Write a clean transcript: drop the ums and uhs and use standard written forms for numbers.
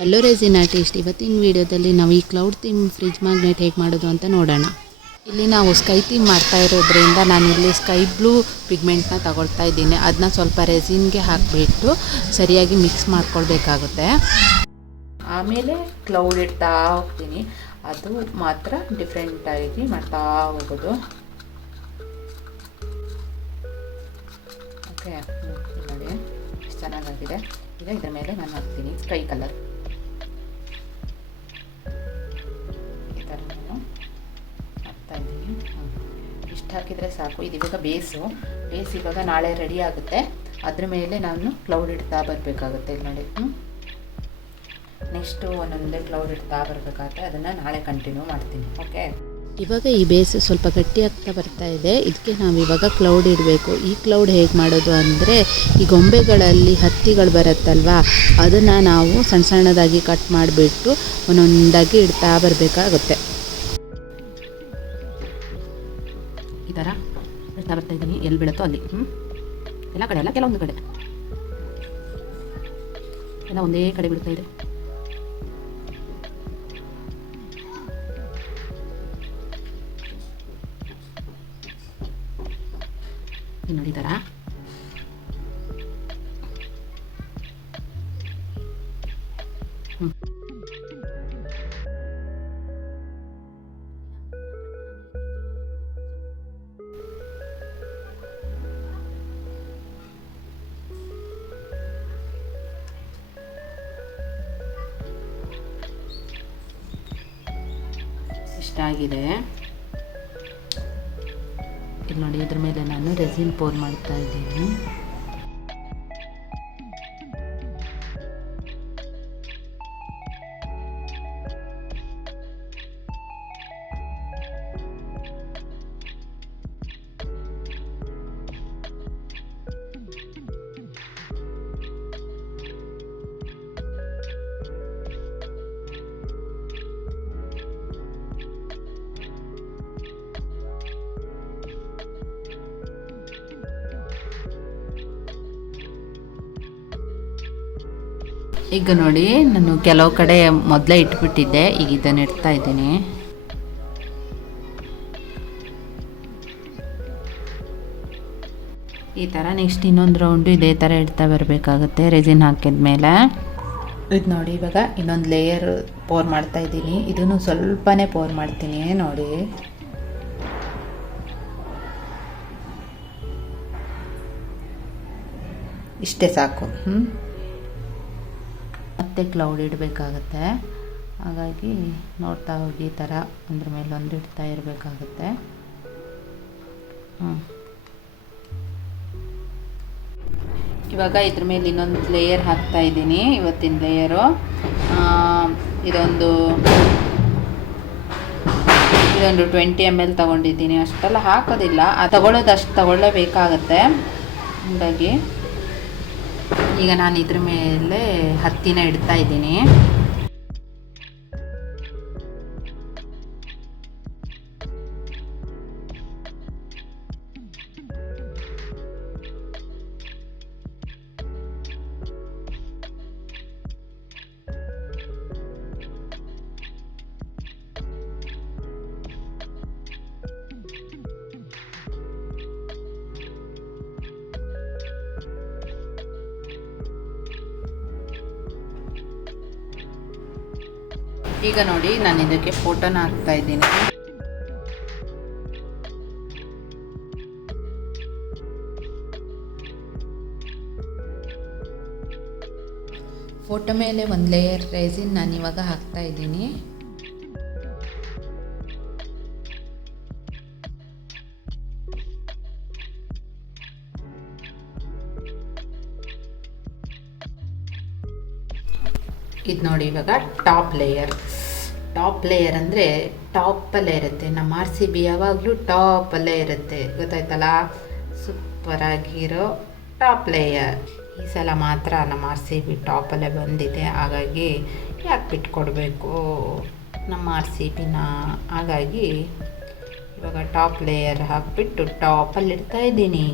Hello resin artist, ಇವತ್ತಿನ ವಿಡಿಯೋದಲ್ಲಿ ನಾವು ಈ ಕ್ಲೌಡ್ ಥೀಮ್ ಫ್ರಿಜ್ ಮ್ಯಾಗ್ನೆಟ್ ಹೇಗೆ ಮಾಡೋದು ಅಂತ ನೋಡೋಣ. ಇಲ್ಲಿ ನಾವು ಸ್ಕೈ ಥೀಮ್ ಮಾಡ್ತಾ ಇರೋದ್ರಿಂದ ನಾನಿಲ್ಲಿ ಸ್ಕೈ ಬ್ಲೂ ಪಿಗ್ಮೆಂಟ್ನ ತಗೊಳ್ತಾ ಇದ್ದೀನಿ. ಅದನ್ನ ಸ್ವಲ್ಪ ರೆಸಿನ್ಗೆ ಹಾಕಿಬಿಟ್ಟು ಸರಿಯಾಗಿ ಮಿಕ್ಸ್ ಮಾಡ್ಕೊಳ್ಬೇಕಾಗುತ್ತೆ. ಆಮೇಲೆ ಕ್ಲೌಡ್ ಇಡ್ತಾ ಹೋಗ್ತೀನಿ. ಅದು ಮಾತ್ರ ಡಿಫ್ರೆಂಟಾಗಿ ಮಾಡ್ತಾ ಹೋಗೋದು. ಓಕೆ, ನೋಡಿ ಎಷ್ಟು ಚೆನ್ನಾಗಾಗಿದೆ. ಈಗ ಇದರ ಮೇಲೆ ನಾನು ಹಾಕ್ತೀನಿ ಸ್ಕೈ ಕಲರ್. ಈ ಥರ ನಾನು ಹಾಕ್ತಾಯಿದ್ದೀನಿ. ಇಷ್ಟು ಹಾಕಿದರೆ ಸಾಕು. ಇದು ಇವಾಗ ಬೇಸ್ ಇವಾಗ ನಾಳೆ ರೆಡಿ ಆಗುತ್ತೆ. ಅದ್ರ ಮೇಲೆ ನಾನು ಕ್ಲೌಡ್ ಇಡ್ತಾ ಬರಬೇಕಾಗುತ್ತೆ. ಇಲ್ಲಿ ನೋಡಿ, ನೆಕ್ಸ್ಟು ಒಂದೊಂದೇ ಕ್ಲೌಡ್ ಇಡ್ತಾ ಬರಬೇಕಾಗುತ್ತೆ. ಅದನ್ನು ನಾಳೆ ಕಂಟಿನ್ಯೂ ಮಾಡ್ತೀನಿ. ಓಕೆ, ಇವಾಗ ಈ ಬೇಸ್ ಸ್ವಲ್ಪ ಗಟ್ಟಿ ಆಗ್ತಾ ಬರ್ತಾ ಇದೆ. ಇದಕ್ಕೆ ನಾವು ಇವಾಗ ಕ್ಲೌಡ್ ಇಡಬೇಕು. ಈ ಕ್ಲೌಡ್ ಹೇಗೆ ಮಾಡೋದು ಅಂದರೆ, ಈ ಗೊಂಬೆಗಳಲ್ಲಿ ಹತ್ತಿಗಳು ಬರುತ್ತಲ್ವ, ಅದನ್ನು ನಾವು ಸಣ್ಣ ಸಣ್ಣದಾಗಿ ಕಟ್ ಮಾಡಿಬಿಟ್ಟು ಒಂದೊಂದಾಗಿ ಇಡ್ತಾ ಬರಬೇಕಾಗುತ್ತೆ. ಈ ಥರ ಇಡ್ತಾ ಬರ್ತಾಯಿದ್ದೀನಿ. ಎಲ್ಲಿ ಬೀಳುತ್ತೋ ಅಲ್ಲಿ, ಎಲ್ಲ ಕಡೆ ಅಲ್ಲ, ಕೆಲವೊಂದು ಕಡೆ ಎಲ್ಲ ಒಂದೇ ಕಡೆ ಬಿಡ್ತಾ ಇದೆ. ನೋಡಿ, ಥರ ಇಷ್ಟ ಆಗಿದೆ. ಇಲ್ಲಿ ನೋಡಿ, ಇದ್ರ ಮೇಲೆ ನಾನು ರೆಸಿನ್ ಪೋರ್ ಮಾಡ್ತಾ ಇದ್ದೀನಿ. ಈಗ ನೋಡಿ, ನಾನು ಕೆಲವು ಕಡೆ ಮೊದಲೇ ಇಟ್ಬಿಟ್ಟಿದ್ದೆ. ಈಗ ಇದನ್ನು ಇಡ್ತಾ ಇದ್ದೀನಿ. ಈ ಥರ ನೆಕ್ಸ್ಟ್ ಇನ್ನೊಂದು ರೌಂಡು ಇದೇ ಥರ ಇಡ್ತಾ ಬರಬೇಕಾಗುತ್ತೆ ರೆಸಿನ್ ಹಾಕಿದ ಮೇಲೆ. ಇದು ನೋಡಿ, ಇವಾಗ ಇನ್ನೊಂದು ಲೇಯರ್ ಪೋರ್ ಮಾಡ್ತಾ ಇದ್ದೀನಿ. ಇದನ್ನು ಸ್ವಲ್ಪನೇ ಪೋರ್ ಮಾಡ್ತೀನಿ. ನೋಡಿ, ಇಷ್ಟೇ ಸಾಕು. ಮತ್ತೆ ಕ್ಲೌಡ್ ಇಡಬೇಕಾಗತ್ತೆ. ಹಾಗಾಗಿ ನೋಡ್ತಾ ಹೋಗಿ, ಈ ಥರ ಒಂದ್ರ ಮೇಲೆ ಒಂದು ಇಡ್ತಾ ಇರಬೇಕಾಗುತ್ತೆ. ಇವಾಗ ಇದ್ರ ಮೇಲೆ ಇನ್ನೊಂದು ಲೇಯರ್ ಹಾಕ್ತಾ ಇದ್ದೀನಿ. ಇವತ್ತಿನ ಲೇಯರು ಇದೊಂದು 20 ml ತಗೊಂಡಿದ್ದೀನಿ. ಅಷ್ಟೆಲ್ಲ ಹಾಕೋದಿಲ್ಲ, ತಗೊಳ್ಳೋದು ಅಷ್ಟು ತಗೊಳ್ಳೇಬೇಕಾಗತ್ತೆ. ಹಾಗಾಗಿ ಈಗ ನಾನು ಇದ್ರ ಮೇಲೆ ಹತ್ತಿನ ಇಡ್ತಾ ಇದ್ದೀನಿ. ಈಗ ನೋಡಿ, ನಾನು ಇದಕ್ಕೆ ಫೋಟೋನ ಹಾಕ್ತಾ ಇದ್ದೀನಿ. ಫೋಟೋ ಮೇಲೆ ಒಂದು ಲೇಯರ್ ರೆಸಿನ್ ನಾನು ಇವಾಗ ಹಾಕ್ತಾ ಇದ್ದೀನಿ. ಇದು ನೋಡಿ, ಇವಾಗ ಟಾಪ್ ಲೇಯರ್ ಅಂದರೆ ಟಾಪಲ್ಲೇ ಇರುತ್ತೆ. ನಮ್ಮ RCB ಯಾವಾಗಲೂ ಟಾಪಲ್ಲೇ ಇರುತ್ತೆ, ಗೊತ್ತಾಯ್ತಲ್ಲ. ಸೂಪರಾಗಿರೋ ಟಾಪ್ ಲೇಯರ್. ಈ ಸಲ ಮಾತ್ರ ನಮ್ಮ RCB ಟಾಪಲ್ಲೇ ಬಂದಿದೆ. ಹಾಗಾಗಿ ಯಾಕೆ ಬಿಟ್ಕೊಡ್ಬೇಕು ನಮ್ಮ RCBನ. ಹಾಗಾಗಿ ಇವಾಗ ಟಾಪ್ ಲೇಯರ್ ಹಾಕಿಬಿಟ್ಟು ಟಾಪಲ್ಲಿ ಇಡ್ತಾ ಇದ್ದೀನಿ.